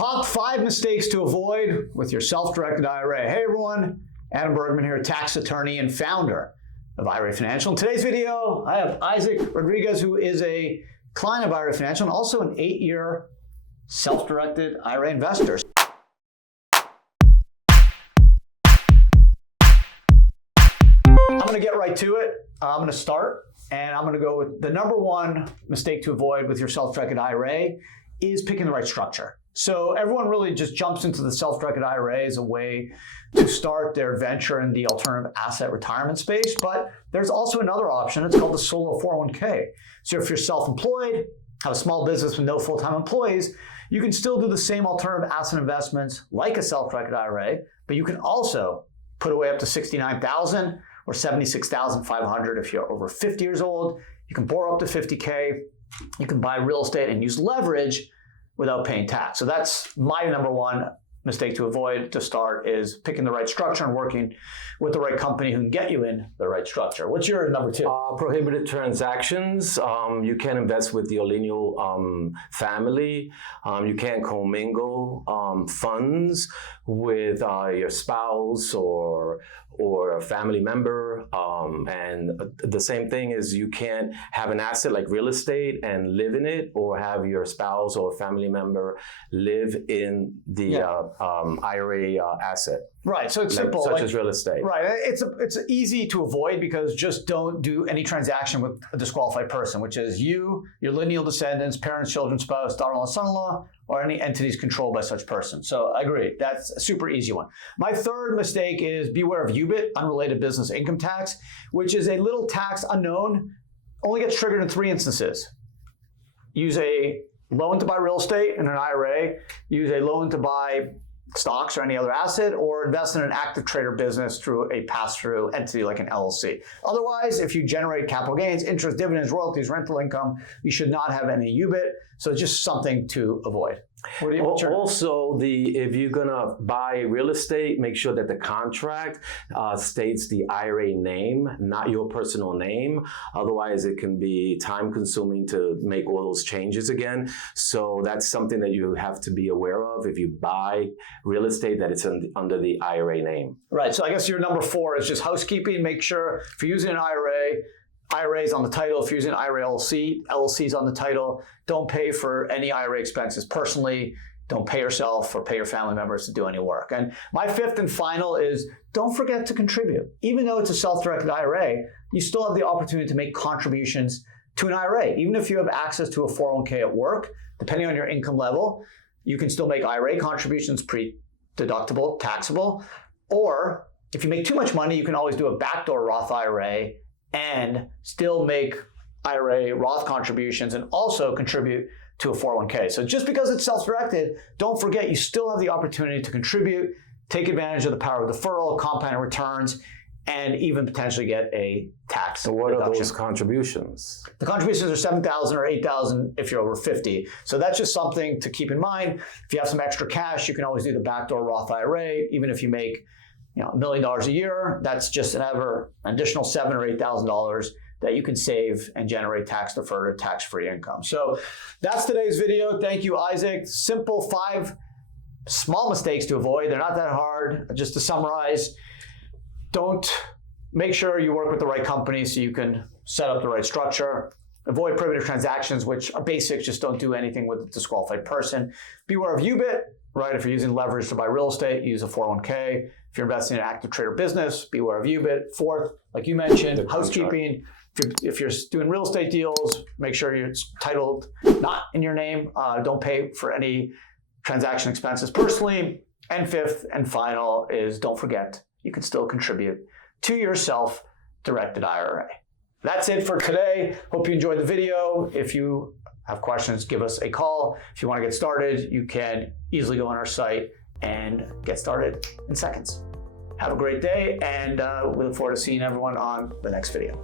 Top 5 mistakes to avoid with your self-directed IRA. Hey everyone, Adam Bergman here, tax attorney and founder of IRA Financial. In today's video, I have Isaac Rodriguez, who is a client of IRA Financial and also an 8-year self-directed IRA investor. I'm going to get right to it. I'm going to start, and I'm going to go with the number one mistake to avoid with your self-directed IRA is picking the right structure. So everyone really just jumps into the self-directed IRA as a way to start their venture in the alternative asset retirement space, but there's also another option. It's called the solo 401k. So if you're self-employed, have a small business with no full-time employees, you can still do the same alternative asset investments like a self-directed IRA, but you can also put away up to $69,000 or $76,500 if you're over 50 years old. You can borrow up to $50K. You can buy real estate and use leverage without paying tax. So that's my number one mistake to avoid to start, is picking the right structure and working with the right company who can get you in the right structure. What's your number two? Prohibited transactions. You can't invest with your lineal family. You can't commingle funds with your spouse or a family member. And the same thing is, you can't have an asset like real estate and live in it, or have your spouse or family member live in the IRA asset. Right, so it's like, simple. Such as real estate. Right, it's easy to avoid, because just don't do any transaction with a disqualified person, which is you, your lineal descendants, parents, children, spouse, daughter-in-law, son-in-law, or any entities controlled by such person. So I agree, that's a super easy one. My third mistake is beware of UBIT, unrelated business income tax, which is a little tax unknown, only gets triggered in 3 instances. Use a loan to buy real estate in an IRA, use a loan to buy stocks or any other asset, or invest in an active trader business through a pass-through entity like an LLC. Otherwise, if you generate capital gains, interest, dividends, royalties, rental income, you should not have any UBIT. So just something to avoid. Also, if you're gonna buy real estate, make sure that the contract states the IRA name, not your personal name. Otherwise, it can be time-consuming to make all those changes again. So that's something that you have to be aware of if you buy real estate, that it's under the IRA name. Right. So I guess your number 4 is just housekeeping. Make sure if you're using an IRA is on the title. If you're using an IRA LLC is on the title. Don't pay for any IRA expenses personally. Don't pay yourself or pay your family members to do any work. And my 5th and final is, don't forget to contribute. Even though it's a self-directed IRA, you still have the opportunity to make contributions to an IRA. Even if you have access to a 401k at work, depending on your income level, you can still make IRA contributions pre-deductible, taxable. Or if you make too much money, you can always do a backdoor Roth IRA and still make IRA Roth contributions and also contribute to a 401k. So just because it's self-directed, don't forget you still have the opportunity to contribute, take advantage of the power of deferral, compounded returns, and even potentially get a tax So what deduction. are those contributions? The contributions are $7,000 or $8,000 if you're over 50. So that's just something to keep in mind. If you have some extra cash, you can always do the backdoor Roth IRA. Even if you make $1 million a year, that's just an additional $7,000 or $8,000 that you can save and generate tax-deferred or tax-free income. So that's today's video. Thank you, Isaac. Simple 5 small mistakes to avoid. They're not that hard. Just to summarize, make sure you work with the right company so you can set up the right structure. Avoid prohibited transactions, which are basic. Just don't do anything with a disqualified person. Beware of UBIT. Right, if you're using leverage to buy real estate, use a 401k. If you're investing in an active trader business, beware of UBIT. 4th, like you mentioned, housekeeping. If you're doing real estate deals, make sure it's titled not in your name. Don't pay for any transaction expenses personally. And 5th and final is, don't forget, you can still contribute to your self-directed IRA. That's it for today. Hope you enjoyed the video. If you have questions, give us a call. If you want to get started, you can easily go on our site and get started in seconds. Have a great day, and we look forward to seeing everyone on the next video.